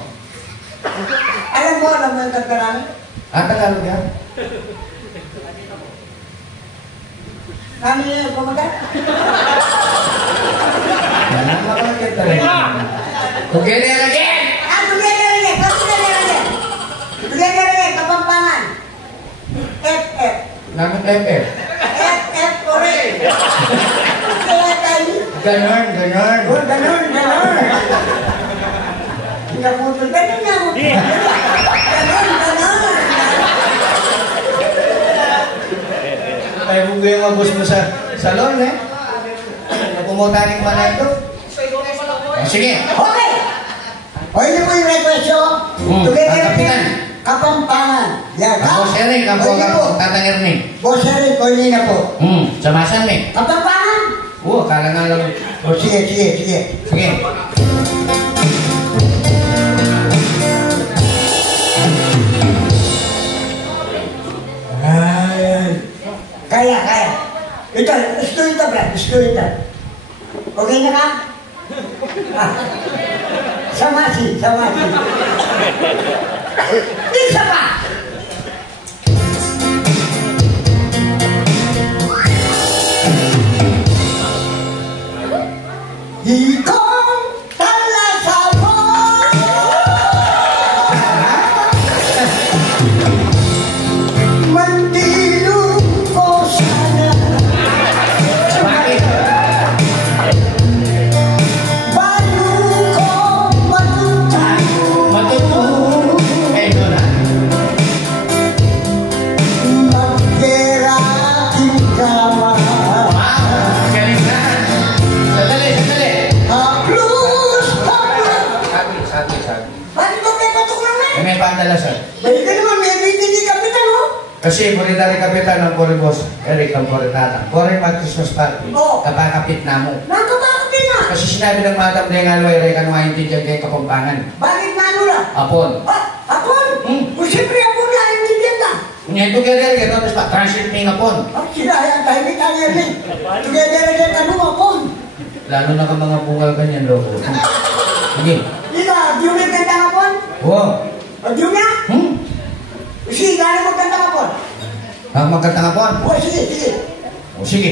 Alam mo yung kanta namin? Tagalog yan. Namin yung kumagat? Yan ang makakit talaga. Together again! Together again! Together again, kapampangan. FF. Namin FF. FF kore. Kaya tayo. Ganon. Oh, ganon. Hindi ka putol. Ganon nga mo. Ganon. Ay, bugo yung abos mo sa salon, eh. Napumutaning man ito. Sige. Okay. O, yun po yung request nyo. Together again, kapampangan. Yan. Ang Boss Eric, ang Tatang Ernest. Boss Eric, o yun na po. Samasan, eh. Kapampangan? Oo, kala nga lang. O, sige. Sige. Kaya. Ito, gusto ito, Brad. Okay na ka? Samasi. Isa pa! Ikong talasabo! Mandilong ko sana. Bakit? Bago ko Matuto. Eh, ito na. magkerating kama. Galing na. Sandali. Haplus! Sabi. Bakit ba may patok lang na? May pandalasan. Balik ka naman, may bigyan kapitan mo. Kasi Moritari Kapitan ng Pori Boss Eric ang Pori Tatang. Pori mag-Christmas party. Oo. Kapakapit na mo. Nakabakapin na. Kasi sinabi ng Madam Dengalway, Ray Kanuayin Tijan kay Kapampangan. Bakit na ano na? Apon. Apon? O siyempre apon na, hindi yan na. Kunya together again, tapos pa, translate me apon. Sila, yan, tayo may kanya rin. Together again, ano apon? Lalo na ka mga bungal ganyan, loko. Sige. Ika, di yung may kanta apon? Oo. O di yung na? Sige, gano'n magkanta apon? Ang magkatang apon. O sige. O sige.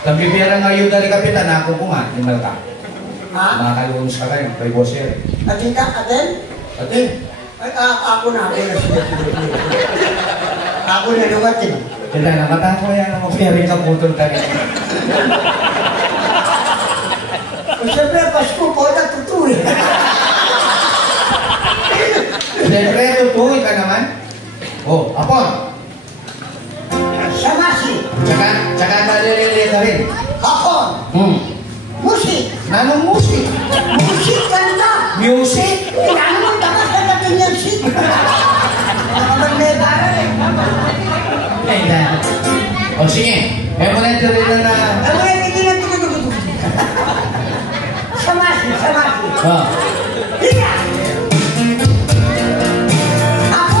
Kabibira ng ayuda ni Kapitan, ako po nga, ni Malka. Ha? Mga kalunos ka kayo, kay Boss Eric. Atin ka, atin? Ate, Ay, ako na. Ako na lumatin. tila na, matako yan ang Eric ka putol ka rin. O siyempre, Pasko po na tutuloy. Siyempre, tutuloy ka naman. O, apon. Samasi. Tsaka malilili ka rin. Hapon. Musik. Nanong musik? Musik kanta. Music? Ano mo takas na natin yung musik? Nakapag-megara eh. Ay, na. O sige, may muna ito rin na... Ano yung hindi natin Ah. Iya! Ako!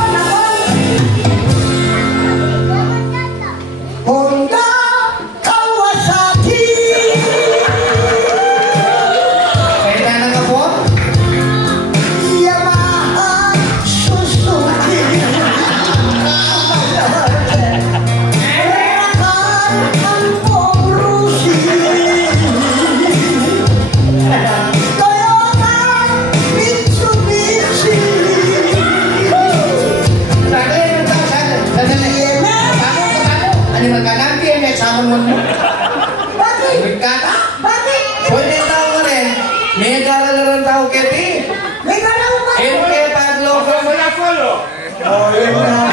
Honda Kawasaki! Kaya na nga po? Yamaha Suzuki! Meron ang Rusi! Toyota Mitsubishi! Sandali. Ano magkalang TMX sama mo? Bakit? Magkata? Bakit? Pwede tao ka rin. May nagkakalaran tao keti. May galaw ba? Eh, kaya taglo ko. Oh, yun na.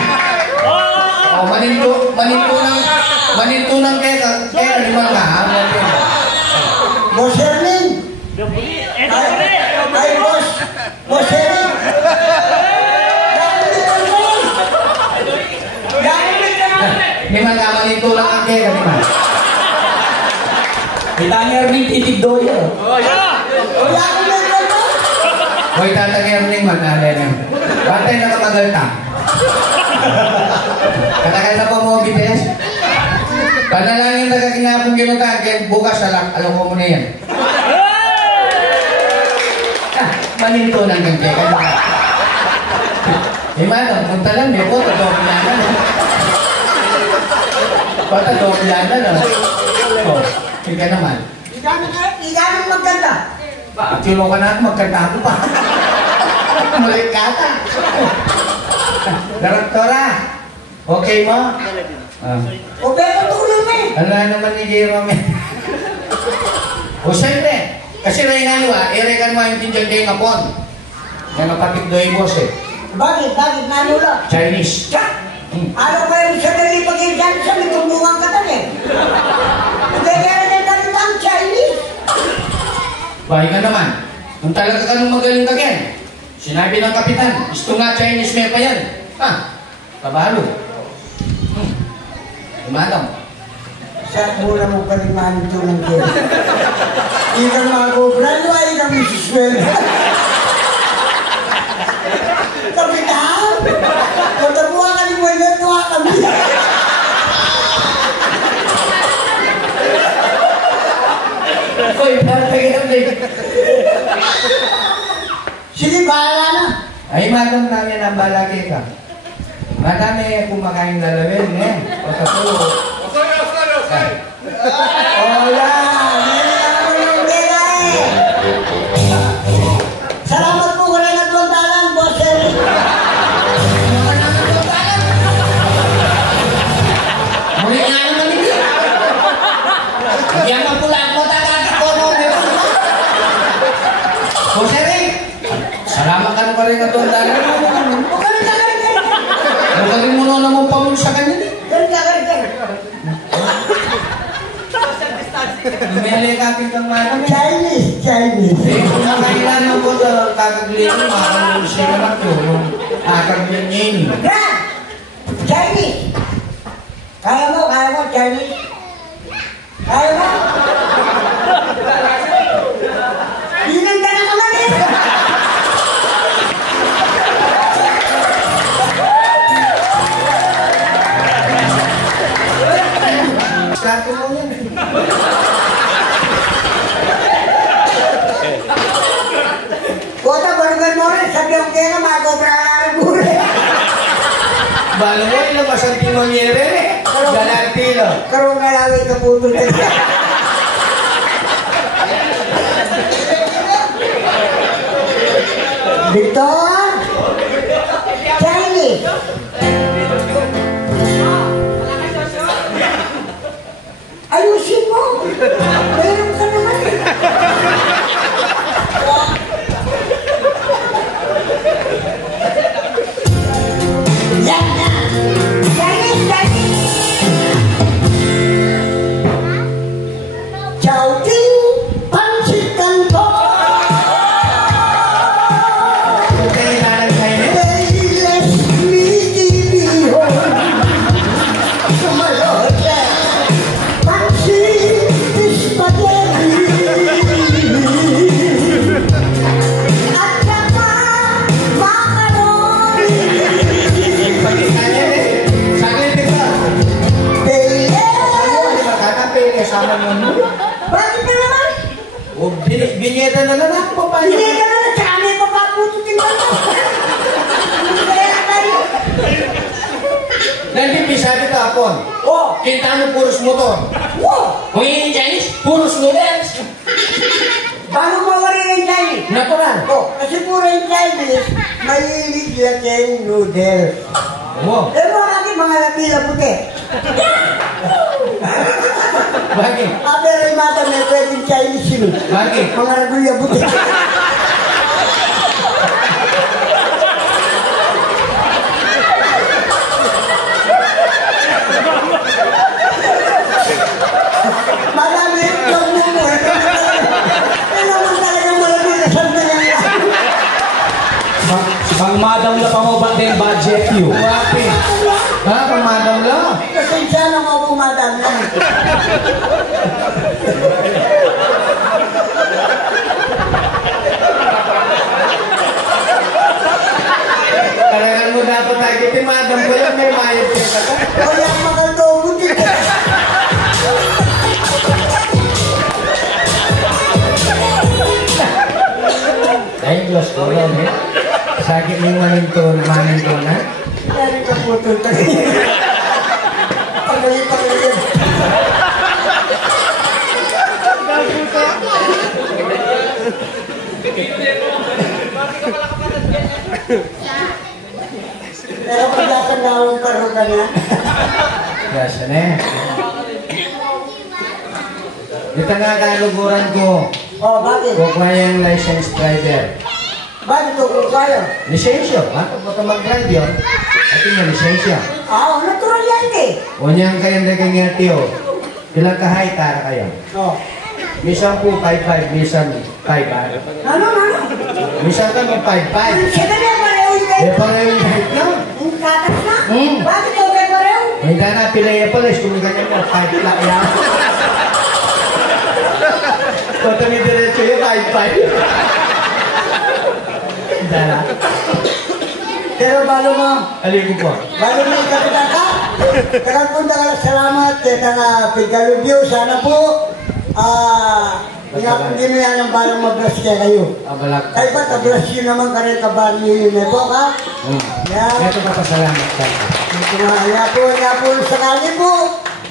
Oh, maninto ng kaya limang ka. Boss Erwin! Ay, boss! Boss Erwin! Limang ka, maninto lang ang kaya limang. Kita niya rin titigdoyo. Hoy, tatagyan rin mag-alala. Batay na kamagalta. Katagal na po mo, bites. Panalangin na kakinapong ginutan, kaya bukas alam ko mo na yan. Maninto lang kang kaya. Imano, punta lang, di po, tadoblanan. Patadoblanan, no? Oh, ika naman. Iganong maganda. Tilo ka na, magkanta ko pa. Malik ka ta. Direktora, okay mo? O, pero tulong mo eh. Ano naman ni Jerome? O siyempre, kasi rin ano irekan mo yung tinjang kayo ngapon. Yan ang patik doy boss eh. Bakit? Bakit? Nanula? Chinese. Ano ba yung sadali pag-ibigyan sa mitunggungan ka tan eh? Hindi kaya rin natin ang Chinese. Bahay ka naman. Kung talaga ka nung magaling ka yan. Sinabi ng kapitan, gusto nga Chinese may pa yan. Kabalo. Tumatang. Sa mula mo pa rin manito ng kaya. Ikang mag-obrano ay ikang misuswela. Kapitan! Katabuha ka ni mo yun, tuwa kami. Uy, parang Sige, bahala na. ay, madam namin ang balagi ka. Madami kumakain lalawin, eh. O tapo. Hola! Meron ako ng pera eh! Salamat po ko rin at talang, Boss Eric. Muli nga naman hindi. Hindi ang mapulaan mo, tatatakono. Boss Eric, salamat ka na pa rin at talang. Huwag ka rin kagarin. Magaling mo na naman pa sa kanya. Garin kagarin. Lumili kapit kang manang. Chinese. Eh, kung nakailan mo sa kagaglihan, makakalong siya naman yun. Kagaglihan niya yun. Gran! Chinese! Kaya mo, Chinese? Kaya mo? Hinanda na naman eh! Sabi mo yan. Kota, barugan mo rin. Sabi ang kaya mag-obrarari mo rin. Balo mo, ilabas ang timonyere. Galantilo. Karong nalawin ka puto na siya. Victor! Chinese! Ayusin mo! Meron ka naman eh! Yan na! Chinese! Chowking! Pansit Kanto! Okay, nanang Chinese. Payless Midibihon! Sumalota! Pansit Spaghetti! na lang po pa. Hindi ka na, tsaka may papapututin ka na. Kaya tayo. Nagpipisa kita apon. Oh. Kita mo puros motor. Oh. Kung yung Chinese, puros noodles. Paano mo rin yung Chinese? Natural. Oh, kasi puro yung Chinese, mahilig yung noodles. Oo. Eh mga aking mga lapila puti. Bakit? Pero yung mata may pwedeng Chinese yun. Bakit? Mga ragulya puti. Marami yung vlog mo mo. Eh naman talagang malagay na sanda yan. Bang madam na pa mo ba din budget you? Wapi. Ha? Pamadam lang. Kasi sana mo bumadam lang. Talagang mo dapat tayo. Timadam ko yan. May mayat siya ka. Kaya makatobo dito. Ay, Diyos ko lang eh. Sakit ng maninto na. Dari ka po ito. Pagalitan. Pero paglasan na akong paro ka na. Gasa na eh. Ito nga kaluguran ko. Oh, bakit? Kukuha yung license driver. Bakit ito kung kaya? Lisensyo. Ha? Pagka mag-drive yun, at yung lisensya. Ah, natural yan eh. Unyang kayong dagang nga tiyo. Ilang kahay tara kayo. Oh. Minsan po 5-5, minsan 5-5. Ano? Minsan ka mag 5-5. Sige na, pareho yung Eh, pareho yung height na. Yung katas na? Hmm. Bakit ito kayo pareho? May dana, pilaya pala. Kung ganyan mo, 5 lang yan. Kung tumidiretso yung 5-5. Dana. Pero balo mo, Aligo po. balo mo yung kapitan ka. Tagal punta ka lang, salamat. Kaya nga, Pigalubyo, sana po. Hindi mo yan ang balang mag-bless kaya kayo. Abalak. Kaya ba, ta-bless yun naman ka rin kabahan nyo yun eh po, ha? Yan. Ito pa pasalamat ka. Nga po, sakali po.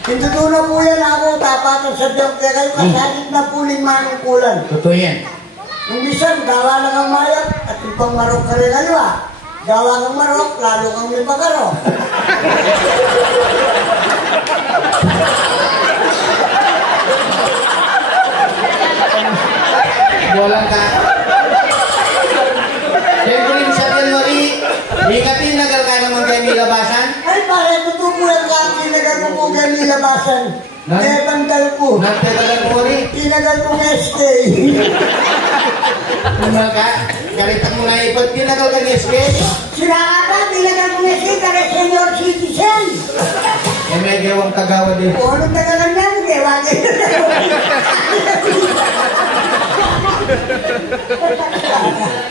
Hintutunan po yan ako, tapatan sa Diyos. Kaya kayo kasalit na po ng manungkulan. Totoo yan. Nung bisan, gawa lang ang mayat at yung pang marok ka rin kayo, ha? Gawa kang marok, lalo kang may pagkaro. Walang ka. Siyempre, sa January, ikatin nagal ka naman kayo nilabasan. Ay, pare, totoo po yan ka, tinagal ko po kayo nilabasan. Kaya bandal ko. Nagtatagal ko rin. Tinagal ko ng SK. Naman ka, karitak mo na ipot, tinagal ka ni SK. Sinakata, tinagal ko ng SK, kaya senior citizen. Eh, may gawang kagawa din. O, anong tagalan niya mo, kaya wagay.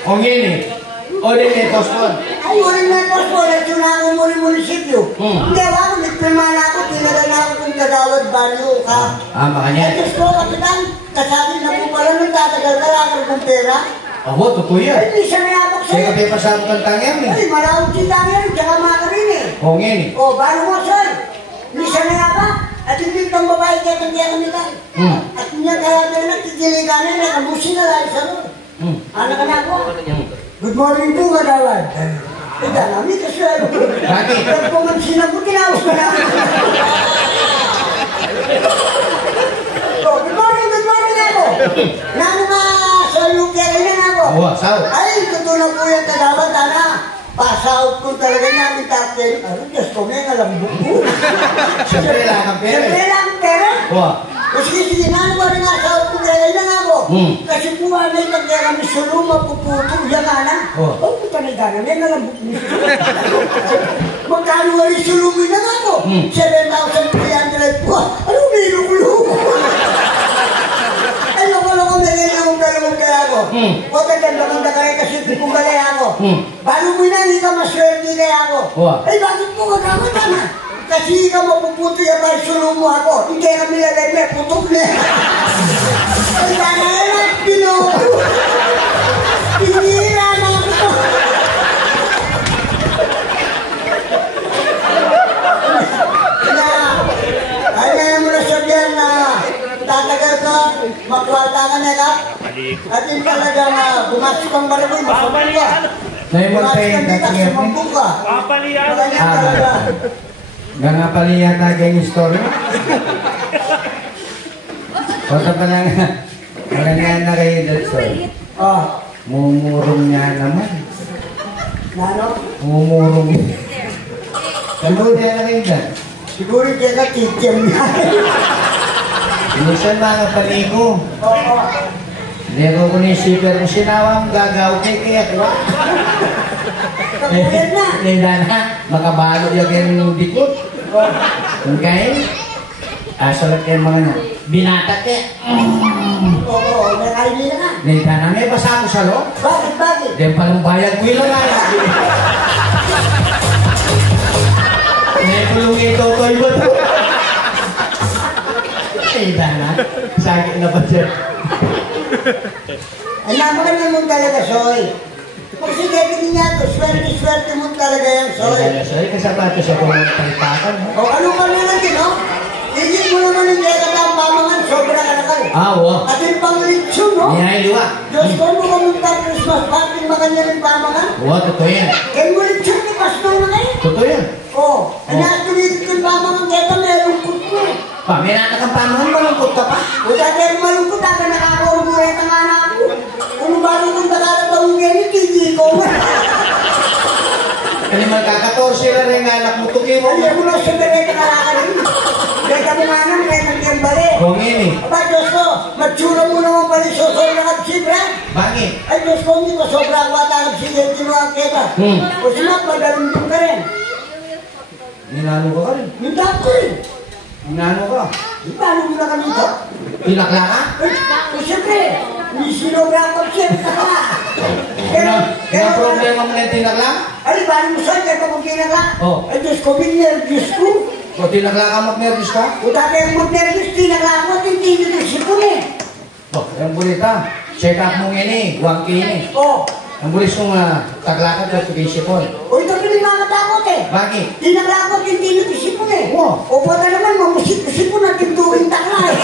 O ngini, o din may postpon. Ay, ulit na ito po, nagtuna ako muli munisipyo. Hindi ako, nagpirmana ako, tinagal na ako kung kagawad banyo ka. Makanya. Ay, Diyos ko, kapitan, kasabi na po pala nung tatagal ka lang ng pera. Ako, totoo Ay, yan. di siya nayabak Kaya sa'yo. kape pasabot ang tangyang eh. Ay, malawag kita yan, tsaka mga ka rin eh. O ngini. O, balo mo, sir. Di siya nayabak. At hindi kang babae kaya kang kaya kami lang. At niya kaya kaya nagkikili ka na, nakabusi na lang sa loob. Anak ka na ako. Good morning po, kadawan. Eh, dami kasi ano. Bakit? Pag pumansin ako, tinawas ko na. Good morning ako. Nano nga sa lukya rin na ako. Oo, sao? Ay, tutulong po yung kadawan, tana. Pasaw ko talaga namin tapin. Ano, Diyos ko, may ngalambok po. Siyempre lang ang pera. Siyempre lang ang pera. Oo. O sige, nano nga rin nga sa ko, kaya lang ako. Kasi po ano yung kaya kami suluma, puputo, yan nga na. O, puta na gana, may ngalambok niyo. Magkano nga rin sulumin na nga ako. 7,300 po. Ano, may lukulong? Ay, loko-loko na rin yung dalawang kaya ako. O, kaganda ka rin kasi kung galaya ako. Balo mo na, hindi ka maswerte kaya ako. Ay, bakit po kagama na? Kasi ka mapuputo yung may sulong mo ako. Hindi kami lalagay, putok na. Ay, sana yan. Binoto. Pinira na ako. Ay, ngayon mo na sabihan na tatagal ka, makwata ka na ka. At yun talagang bumasok ang baraboy, masabog ka. Bumasok ka dito, sumambog ka. Ganyan talaga. Nga pala yata ganyan story. Kota pa lang. Maganyan na kayo dito. Mumurong niya naman. Nano? Mumurong. Siguro niya na kayo dyan. Siguro kaya ka tityam niya. Inusan mga paligo. Oo. Hindi ko ni shipper mo sinawang gagaw kaya kuha. Kapuyan na. Hindi na. Makabalo yung dikot. Okay? Salat kayo mga na. Binata kaya. Oo, nakainin na nga. Hindi na. May basa ako sa loob. Bakit? Diyan palang bayag ko ilang nga. May kulong ito ko iba to. Hindi na. Sakit na ba siya? Ay, napakanya mo talaga, Soy. Kasi Kevin niya to, swerte mo talaga yan, Soy. Soy, kasapato sa pumagpalipakan. O, ano ka na natin, no? Higit mo naman yung kaya ka ang pamangan, sobra ka na kayo. Oo. At yung pang-litsyon, no? Nihayluwa. Diyos ko mo kamunta Christmas party, makanya rin pamangan. Oo, totoo yan. Kaya mo litsyon, ni Pastor na kayo. Totoo yan. Oo. Anatulitin yung pamangan, kaya ka merong kuto. Pa, may nanak ang pamangan, malungkot ka pa. O, dati ang malungkot, dati nakakaurumureta nga na ako. Kung bago kong tagatawang ganyan, hindi ko. Ano magkakatorsi na rin anak mo, tuki mo. Ay, mo na siya direct na nakakarin. Kaya kami nga naman, kaya nagkembali. Kung ini. Aba, Diyos ko, magsura mo naman pala yung sosol na kapsibra. Bakit? Ay, Diyos ko, hindi ko sobra ang bata kapsibra, hindi mo ang keta. O siya, madalundong ka rin. Ninano ka rin. Minta ko rin. Ninano ka. Minta mo na kami ito. Pinakla ka? O siyempre, hindi sinobra ang kapsibra ka na. Kaya problema mo na yung tinakla? Ay, bali mo saan, kaya kung kinala. Oh. Ay, Diyos ko, minervyos ko. O tinakla ka, mag-nervous ka? O dati ang mag-nervyos, tinala ko, tintigil ng sipon eh. O, yung bulita. Check up mo ngayon eh. Huwag ini. O, Ang bulis kong taklakad at pag-isipon. o ito pinimakatakot eh. Bakit? Tinala ko, tintigil ng sipon eh. Oo. O pata naman, mamusip-sipon na tintuwing takla eh.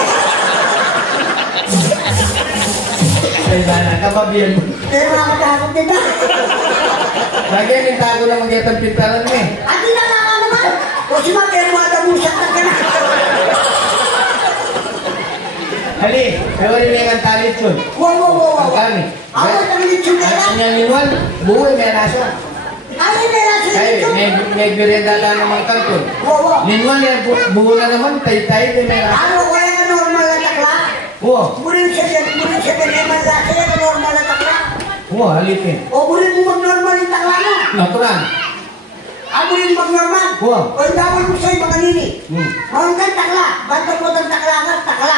Ay, sana, kababiyan mo. Kaya makakatakot din na. Lagi yung tago na mag-iatang pintalan mo eh. At tinala ka naman. O si Materwada mo siya ka na. Hali, pero rin yung talit yun. Wow. Ang kami. Ako ang litsyon ka na. Ang nyaminwan, buhay may naso. Ay, may nasa Ay, litsyon. may merienda naman kanton. Wow. Linwan yan, buho na naman, tay-tay, may naso. Ano kaya ka normal na takla? Oo, Burin siya yan, eh, malaki yan, normal na takla. oo, halipin. O burin mo mag-normal yung takla mo. Natural. Burin mag-normal. Oo. O indawal mo sa'yo mga nini. Hmm. Mawag kang takla. Bata po ng takla ka, takla.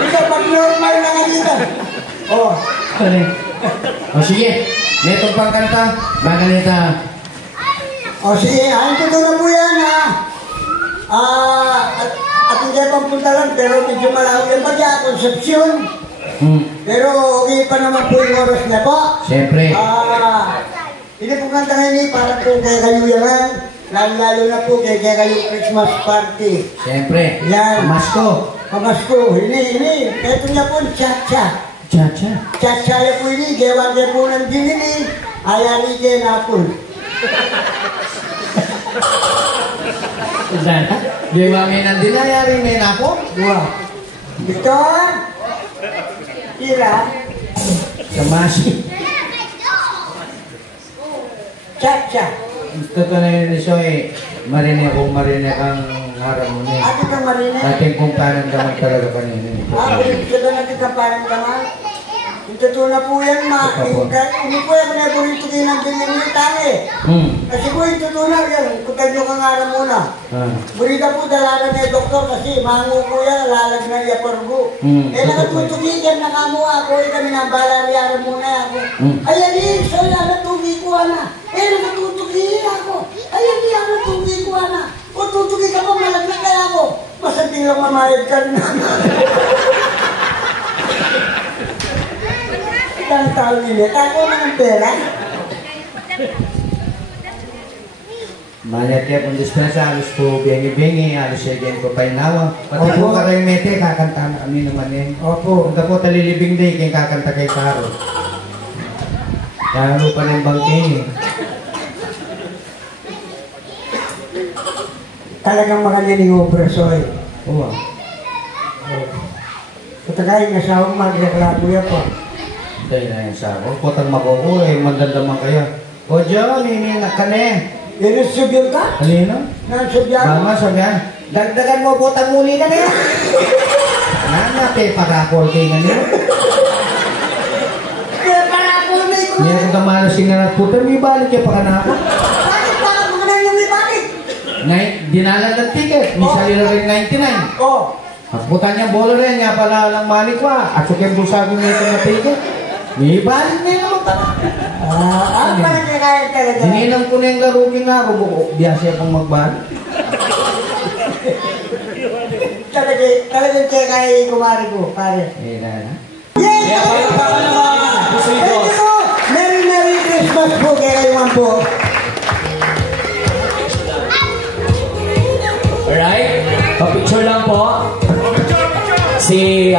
Ikaw, mag-normal na nga dito. O. O sige, netong pangkanta, maganita. O sige, ito na po yan ha. At hindi pang punta lang, pero medyo malawag yung bagya, Concepcion. Pero okay pa naman po yung oras na po. Siyempre. Hindi po kanta ngayon para po kay kayo yan. Lalo na po kay kayo Christmas party. Siyempre. Yan. Pamasko. Pamasko. Ini. Ito niya po, Chacha. Chacha. Chacha ya po ini. Gawa niya po ng dinili. Ayari kay Napol. Sana. Di ba may nandinayari may napo? Wow. Victor. Ira. Samasi. Chacha. Gusto ko na yun iso eh. Marinig ang harap mo niya. Ate kang marinig. Dating kung parang daman talaga kanina. Gusto ka natin ka parang kamal. Ito na po yan, hindi po yan pinaburito din ng dinilitan eh. Kasi po ito na yan, kutan nyo kang araw muna. Burita po dalalan ni doktor kasi mango po yan, lalag na iya porgo. Eh nakatutugigan na kamo ako, kami nang balari araw muna ako. Ayan eh, so yan natugi ko na. Eh nakatutugi ako. Ayan eh, ako natugi ko na. O tutugi ka pa, malaglag kaya ako. Masanting lang mamayag ka na. ang taon nila. Tako na ng pera. Manat kaya kung dispensa, alos po bengi-bengi, alos siya ganyan ko pa inawa. Pati po ka kayo mete, kakanta na kami naman eh. Opo. Punta po talilibing day, kaya kakanta kay Karo. Kaya ano pa rin bangking eh. Talagang makanyaning obrasoy. Oo. Katagay nga sa akong magreklamo yan po. Dahil na yung sa ako. Putang makuko eh, magdandaman kayo. O John, hinihinak ka na eh. Inisubyan ka? Halino? Nasubyan mo? Mama, sabihan. Dagdagan mo putang muli ka na yan. Nanate, parapol kayo nga niyo. Kaya parapol na ito. Ngayon kung kamalasing nga na puta, may balik ka pa ka na ako. Bakit pa ka mga nang may balik? Dinala ng ticket, may salila rin 99. Oo. Pagputan niya bolo rin, nga pala lang malikwa. At sukin busabi niya ito na ticket. May balik na yun naman pala. Ang parang kaya talaga. Hinilang ko na yung garukin nga, biyasya pang magbalik. Talagang kaya kumari ko, pare. Eh, na. Yay! Kaya palakpakan naman. Thank you po! Merry Christmas po kaya kayo man po. Alright? Pa-picture lang po. Si